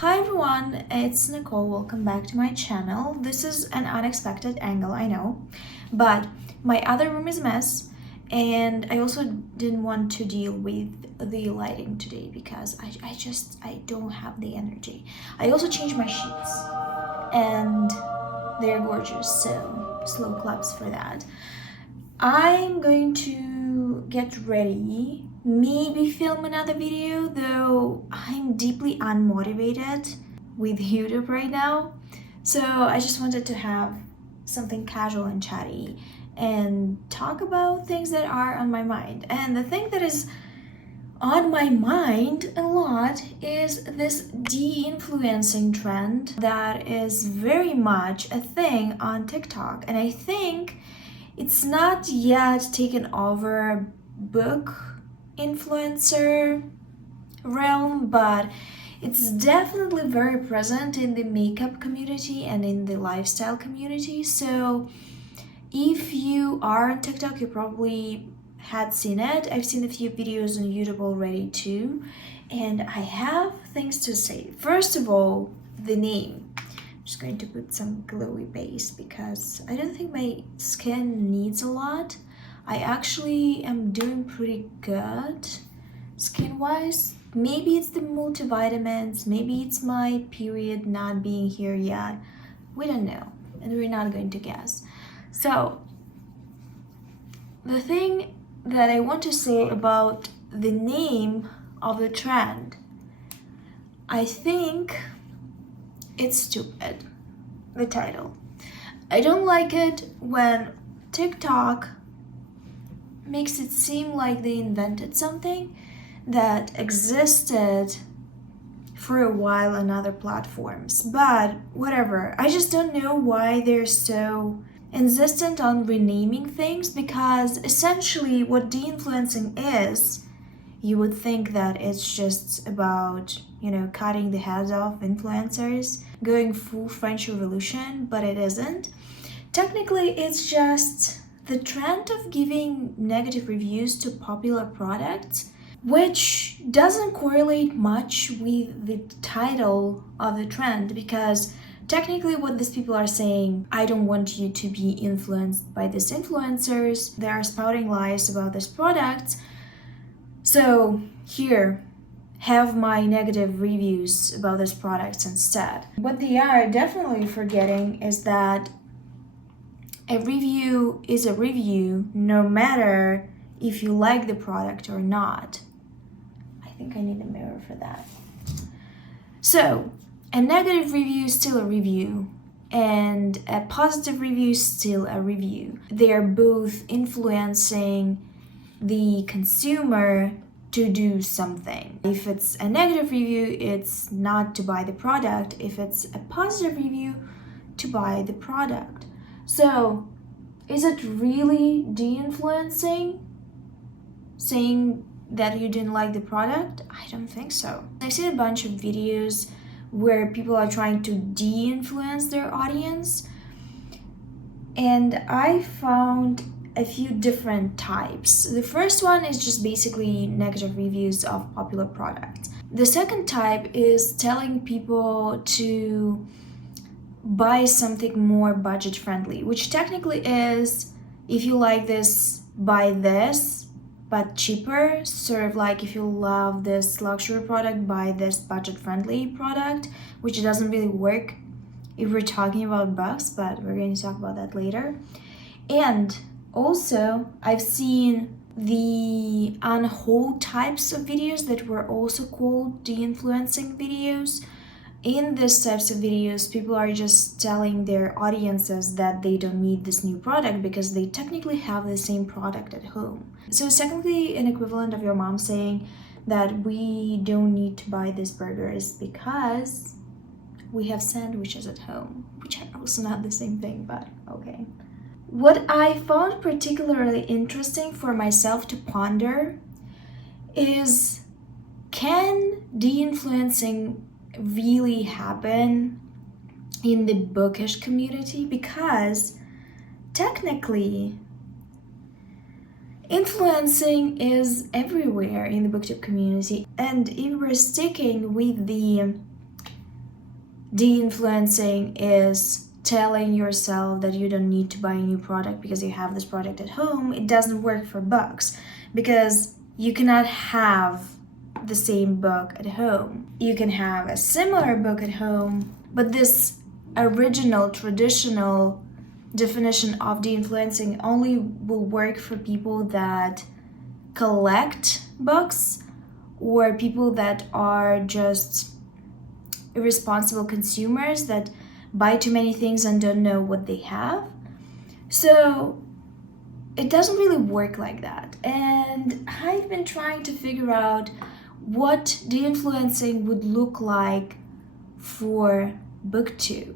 Hi everyone, it's Nicole. Welcome back to my channel. This is an unexpected angle, I know, but my other room is a mess and I also didn't want to deal with the lighting today because I don't have the energy. I also changed my sheets and they're gorgeous, so slow claps for that. I'm going to get ready, maybe film another video, though I'm deeply unmotivated with YouTube right now. So I just wanted to have something casual and chatty and talk about things that are on my mind. And the thing that is on my mind a lot is this de-influencing trend that is very much a thing on TikTok. And I think it's not yet taken over book influencer realm, but it's definitely very present in the makeup community and in the lifestyle community. So if you are on TikTok, you probably had seen it. I've seen a few videos on YouTube already too, and I have things to say. First of all, the name. Just going to put some glowy base because I don't think my skin needs a lot. I actually am doing pretty good skin-wise. Maybe it's the multivitamins, maybe it's my period not being here yet. We don't know, and we're not going to guess. So, the thing that I want to say about the name of the trend, I think it's stupid, the title. I don't like it when TikTok makes it seem like they invented something that existed for a while on other platforms. But whatever, I just don't know why they're so insistent on renaming things, because essentially what de-influencing is, you would think that it's just about, cutting the heads off influencers, going full French Revolution, but it isn't. Technically, it's just the trend of giving negative reviews to popular products, which doesn't correlate much with the title of the trend, because technically what these people are saying, I don't want you to be influenced by these influencers. They are spouting lies about this product. So here, have my negative reviews about this product instead. What they are definitely forgetting is that a review is a review no matter if you like the product or not. I think I need a mirror for that. So, a negative review is still a review, and a positive review is still a review. They are both influencing the consumer to do something. If it's a negative review, it's not to buy the product. If it's a positive review, to buy the product. So, is it really de-influencing, saying that you didn't like the product? I don't think so. I've seen a bunch of videos where people are trying to de-influence their audience, and I found a few different types. The first one is just basically negative reviews of popular products. The second type is telling people to buy something more budget friendly, which technically is, if you like this, buy this, but cheaper. Sort of like, if you love this luxury product, buy this budget friendly product, which doesn't really work if we're talking about bucks, but we're going to talk about that later. And also, I've seen the unhaul types of videos that were also called de-influencing videos. In these types of videos, people are just telling their audiences that they don't need this new product because they technically have the same product at home. So it's technically an equivalent of your mom saying that we don't need to buy these burgers because we have sandwiches at home, which are also not the same thing, but okay. What I found particularly interesting for myself to ponder is, can de-influencing really happen in the bookish community? Because technically influencing is everywhere in the booktube community, and if we're sticking with the de-influencing is telling yourself that you don't need to buy a new product because you have this product at home. It doesn't work for books because you cannot have the same book at home. You can have a similar book at home, but this original, traditional definition of de-influencing only will work for people that collect books or people that are just irresponsible consumers that buy too many things and don't know what they have. So it doesn't really work like that. And I've been trying to figure out what de-influencing would look like for booktube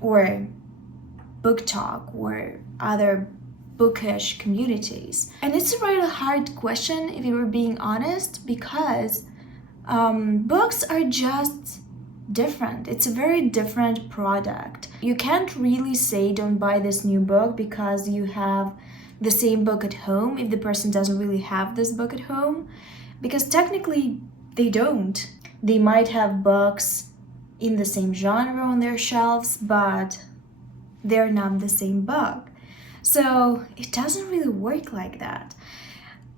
or book talk or other bookish communities. And it's a really hard question, if you were being honest, because books are just different. It's a very different product. You can't really say don't buy this new book because you have the same book at home if the person doesn't really have this book at home, because technically they don't. They might have books in the same genre on their shelves, but they're not the same book. So it doesn't really work like that.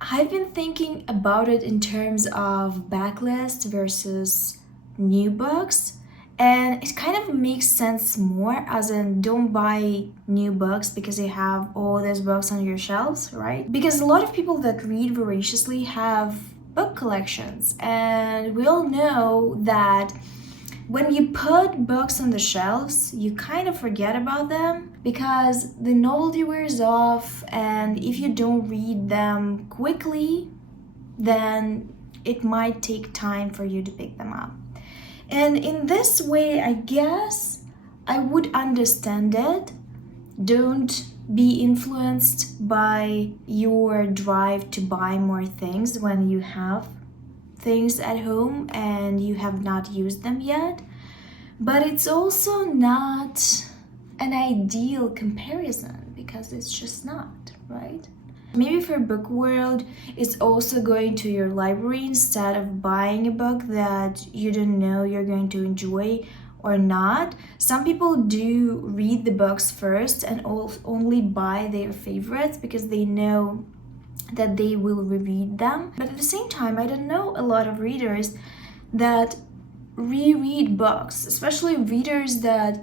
I've been thinking about it in terms of backlist versus new books, and it kind of makes sense more, as in don't buy new books because you have all these books on your shelves, right? Because a lot of people that read voraciously have book collections, and we all know that when you put books on the shelves, you kind of forget about them because the novelty wears off, and if you don't read them quickly, then it might take time for you to pick them up. And in this way, I guess I would understand it. Don't be influenced by your drive to buy more things when you have things at home and you have not used them yet. But it's also not an ideal comparison because it's just not, right? Maybe for book world, it's also going to your library instead of buying a book that you don't know you're going to enjoy or not. Some people do read the books first and only buy their favorites because they know that they will reread them. But at the same time, I don't know a lot of readers that reread books, especially readers that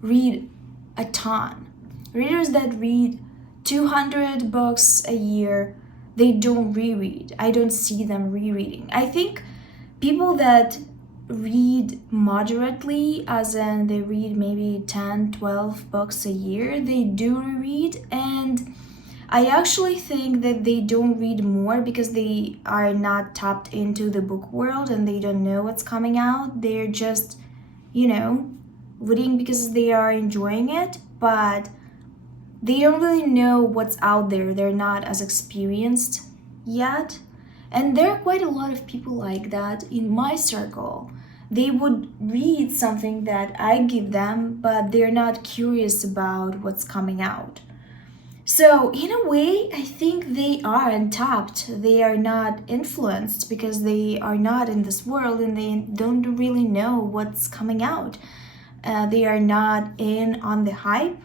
read a ton. Readers that read 200 books a year, they don't reread. I don't see them rereading. I think people that read moderately, as in they read maybe 10, 12 books a year, they do reread. And I actually think that they don't read more because they are not tapped into the book world and they don't know what's coming out. They're just, reading because they are enjoying it, but they don't really know what's out there. They're not as experienced yet. And there are quite a lot of people like that in my circle. They would read something that I give them, but they're not curious about what's coming out. So in a way, I think they are untapped. They are not influenced because they are not in this world and they don't really know what's coming out. They are not in on the hype.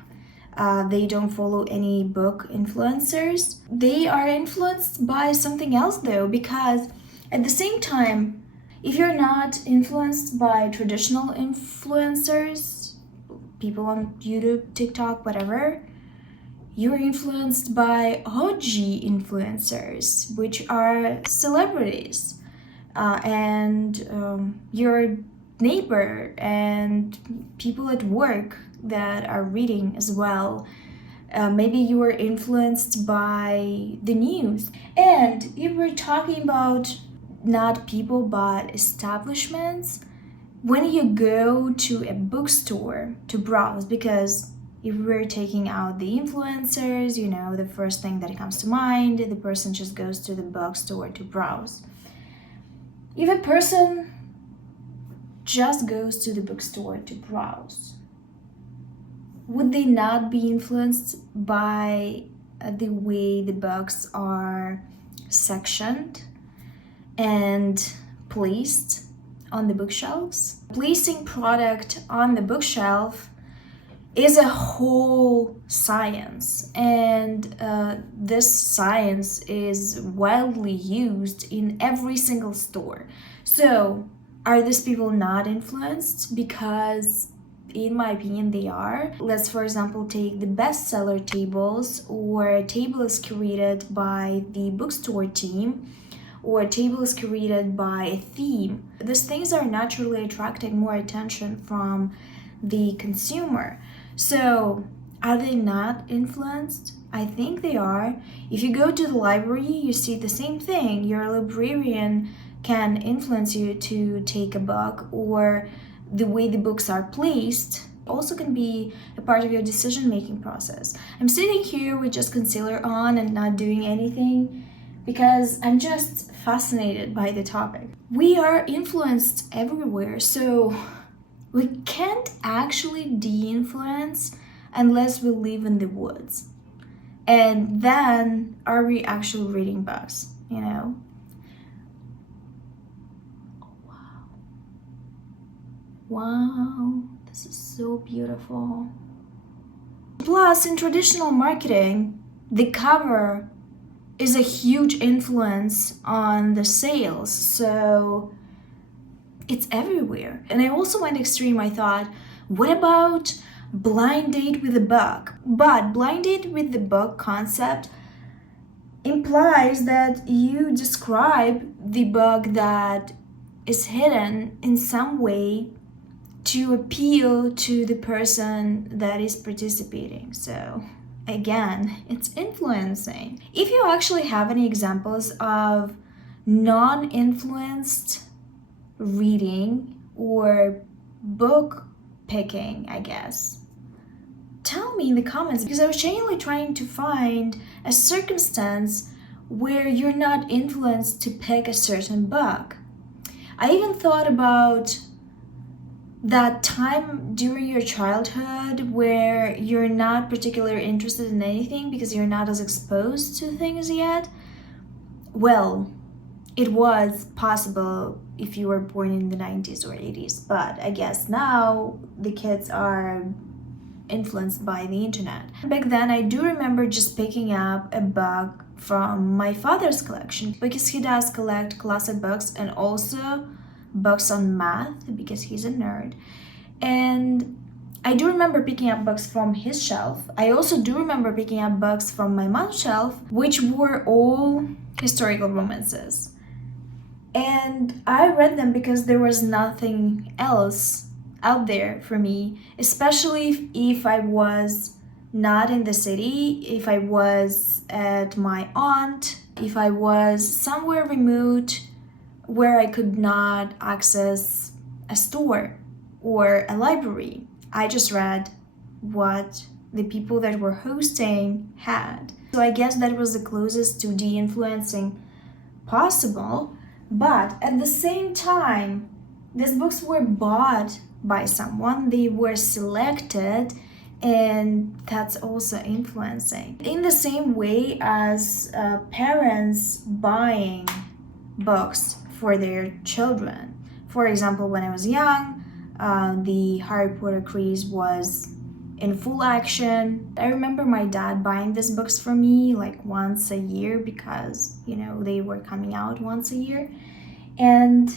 They don't follow any book influencers. They are influenced by something else though, because at the same time, if you're not influenced by traditional influencers, people on YouTube, TikTok, whatever, you're influenced by OG influencers, which are celebrities, and your neighbor and people at work that are reading as well. Maybe you are influenced by the news. And if we're talking about not people but establishments, when you go to a bookstore to browse, because if we're taking out the influencers, the first thing that comes to mind, the person just goes to the bookstore to browse. If a person just goes to the bookstore to browse, would they not be influenced by the way the books are sectioned and placed on the bookshelves. Placing product on the bookshelf is a whole science, and this science is widely used in every single store. So are these people not influenced? Because in my opinion they are. Let's for example take the bestseller tables, or a table is created by the bookstore team, or a table is created by a theme. These things are naturally attracting more attention from the consumer. So are they not influenced? I think they are. If you go to the library, you see the same thing. Your librarian can influence you to take a book, or the way the books are placed also can be a part of your decision-making process. I'm sitting here with just concealer on and not doing anything because I'm just fascinated by the topic. We are influenced everywhere, so we can't actually de-influence unless we live in the woods. And then are we actually reading books, you know? Wow, this is so beautiful. Plus, in traditional marketing, the cover is a huge influence on the sales, so it's everywhere. And I also went extreme. I thought, what about blind date with a book? But blind date with the book concept implies that you describe the book that is hidden in some way to appeal to the person that is participating. So again, it's influencing. If you actually have any examples of non-influenced reading or book picking, I guess, tell me in the comments, because I was genuinely trying to find a circumstance where you're not influenced to pick a certain book. I even thought about that time during your childhood where you're not particularly interested in anything because you're not as exposed to things yet. Well, it was possible if you were born in the 90s or 80s, but I guess now the kids are influenced by the internet. Back then, I do remember just picking up a book from my father's collection, because he does collect classic books and also books on math because he's a nerd. And I do remember picking up books from his shelf. I also do remember picking up books from my mom's shelf, which were all historical romances. And I read them because there was nothing else out there for me, especially if I was not in the city, if I was at my aunt, if I was somewhere remote where I could not access a store or a library. I just read what the people that were hosting had. So I guess that was the closest to de-influencing possible. But at the same time, these books were bought by someone, they were selected, and that's also influencing. In the same way as parents buying books for their children. For example, when I was young, the Harry Potter craze was in full action. I remember my dad buying these books for me like once a year because, you know, they were coming out once a year. And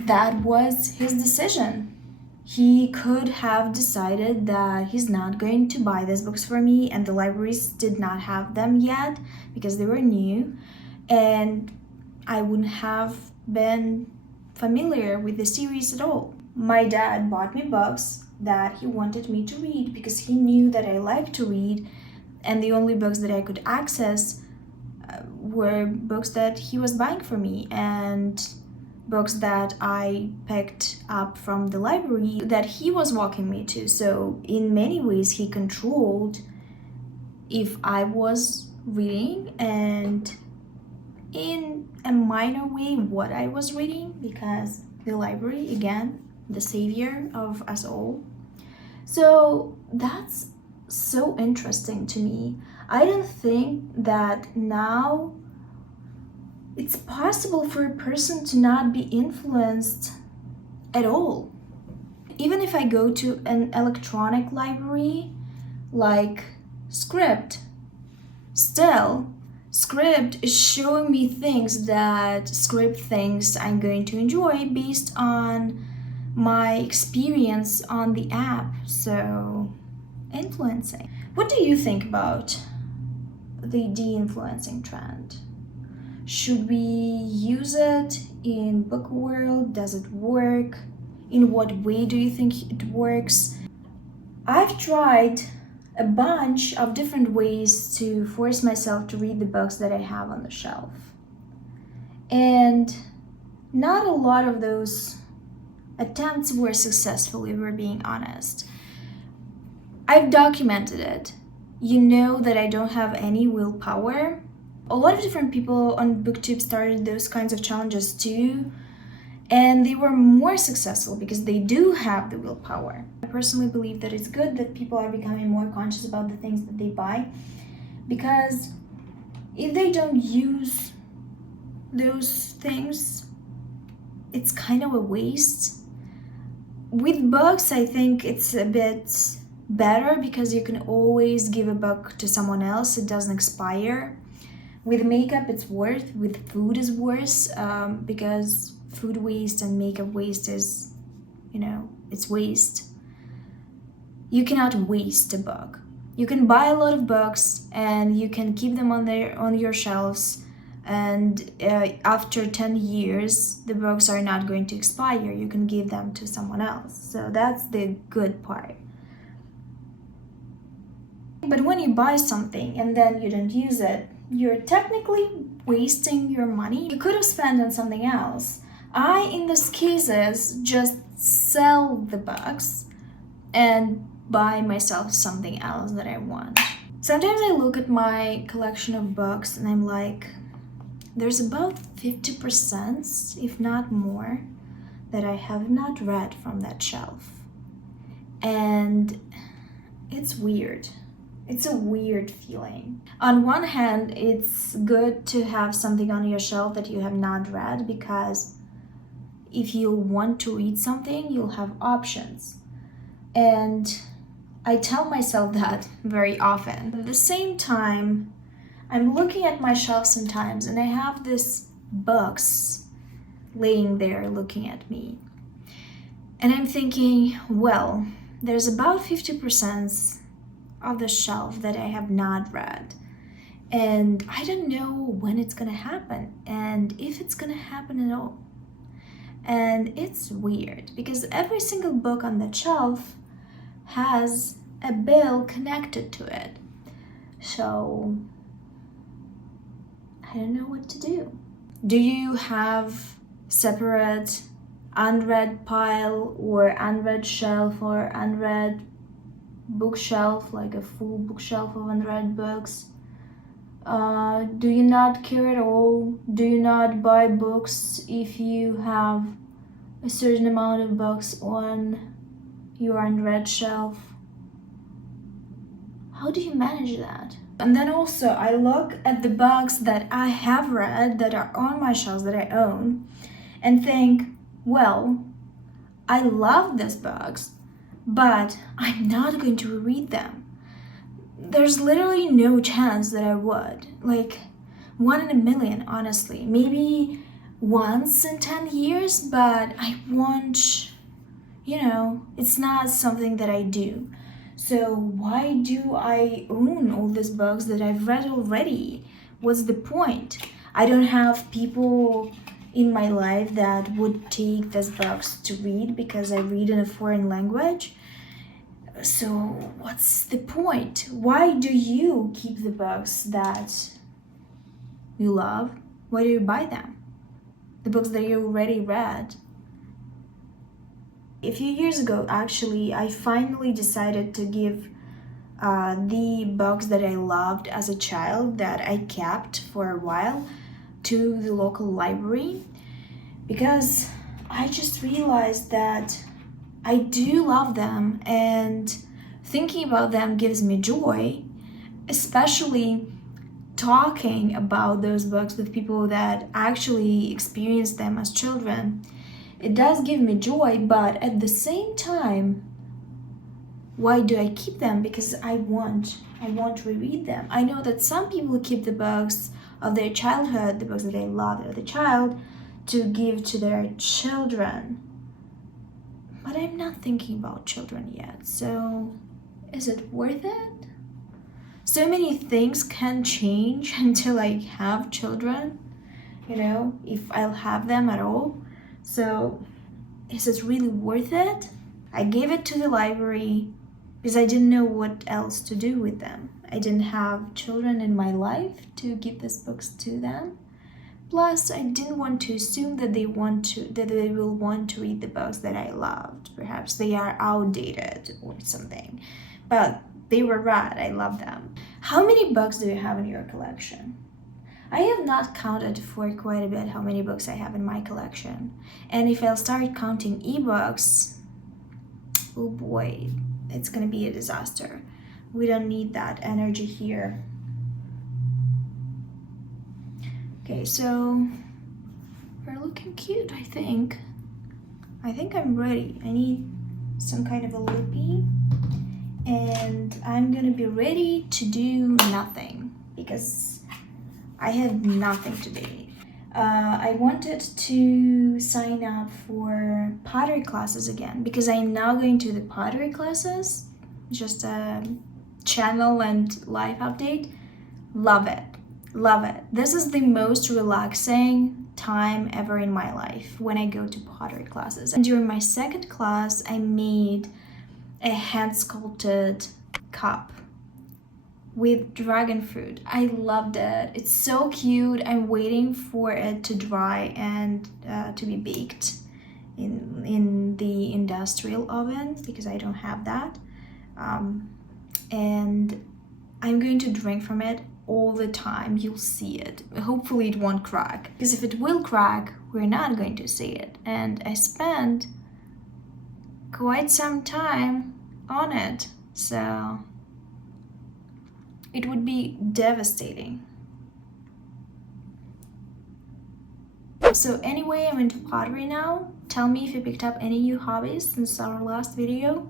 that was his decision. He could have decided that he's not going to buy these books for me, and the libraries did not have them yet because they were new, and I wouldn't have been familiar with the series at all. My dad bought me books that he wanted me to read because he knew that I like to read, and the only books that I could access were books that he was buying for me and books that I picked up from the library that he was walking me to. So in many ways he controlled if I was reading, and in a minor way what I was reading, because the library, again, the savior of us all. So that's so interesting to me. I don't think that now it's possible for a person to not be influenced at all. Even if I go to an electronic library like Scribd, still Scribd is showing me things that Scribd thinks I'm going to enjoy based on my experience on the app. So, influencing. What do you think about the de-influencing trend? Should we use it in book world? Does it work? In what way do you think it works? I've tried a bunch of different ways to force myself to read the books that I have on the shelf. And not a lot of those attempts were successful, if we're being honest. I've documented it. You know that I don't have any willpower. A lot of different people on booktube started those kinds of challenges too, and they were more successful because they do have the willpower. I personally believe that it's good that people are becoming more conscious about the things that they buy, because if they don't use those things, it's kind of a waste. With books, I think it's a bit better because you can always give a book to someone else. It doesn't expire. With makeup, it's worse. With food, is worse because food waste and makeup waste is, it's waste. You cannot waste a book. You can buy a lot of books and you can keep them on your shelves, and after 10 years the books are not going to expire. You can give them to someone else. So that's the good part. But when you buy something and then you don't use it, you're technically wasting your money. You could have spent on something else. I, in those cases, just sell the books and buy myself something else that I want. Sometimes I look at my collection of books and I'm like, there's about 50%, if not more, that I have not read from that shelf. And it's weird. It's a weird feeling. On one hand, it's good to have something on your shelf that you have not read, because if you want to read something, you'll have options. And I tell myself that very often. At the same time, I'm looking at my shelf sometimes and I have these books laying there looking at me. And I'm thinking, well, there's about 50% of the shelf that I have not read. And I don't know when it's gonna happen and if it's gonna happen at all. And it's weird because every single book on that shelf has a bill connected to it. So I don't know what to do. Do you have separate unread pile or unread shelf or unread bookshelf, like a full bookshelf of unread books? Do you not care at all? Do you not buy books if you have a certain amount of books on your unread shelf? How do you manage that? And then also I look at the books that I have read that are on my shelves that I own and think, well, I love these books, but I'm not going to read them. There's literally no chance that I would. Like 1 in a million, honestly. Maybe once in 10 years, but I won't, it's not something that I do. So why do I own all these books that I've read already? What's the point? I don't have people in my life that would take these books to read because I read in a foreign language. So what's the point? Why do you keep the books that you love? Why do you buy them? The books that you already read. A few years ago, actually, I finally decided to give the books that I loved as a child that I kept for a while to the local library, because I just realized that I do love them and thinking about them gives me joy, especially talking about those books with people that actually experienced them as children, it does give me joy, but at the same time, why do I keep them? Because I want to reread them. I know that some people keep the books of their childhood, the books that they loved as a child, to give to their children. But I'm not thinking about children yet, so is it worth it? So many things can change until I have children, you know, if I'll have them at all. So is it really worth it? I gave it to the library because I didn't know what else to do with them. I didn't have children in my life to give these books to them. Plus, I didn't want to assume that they will want to read the books that I loved. Perhaps they are outdated or something. But they were rad, I love them. How many books do you have in your collection? I have not counted for quite a bit how many books I have in my collection. And if I'll start counting ebooks, oh boy, it's gonna be a disaster. We don't need that energy here. Okay, so we're looking cute, I think. I think I'm ready. I need some kind of a lippy, and I'm gonna be ready to do nothing because I had nothing today. I wanted to sign up for pottery classes again because I'm now going to the pottery classes. Just a channel and life update. Love it. Love it. This is the most relaxing time ever in my life when I go to pottery classes. And during my second class, I made a hand-sculpted cup with dragon fruit. I loved it. It's so cute. I'm waiting for it to dry and to be baked in the industrial oven because I don't have that. And I'm going to drink from it all the time. You'll see it. Hopefully it won't crack, because if it will crack, we're not going to see it. And I spent quite some time on it, so it would be devastating. So anyway, I'm into pottery now. Tell me if you picked up any new hobbies since our last video.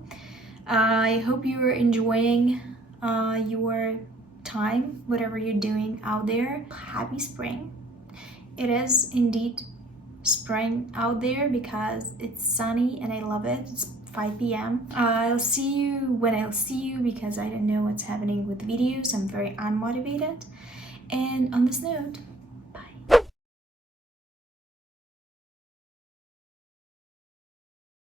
I hope you are enjoying your time, whatever you're doing out there. Happy spring. It is indeed spring out there because it's sunny and I love it. It's 5 p.m. I'll see you when I'll see you because I don't know what's happening with videos. I'm very unmotivated. And on this note,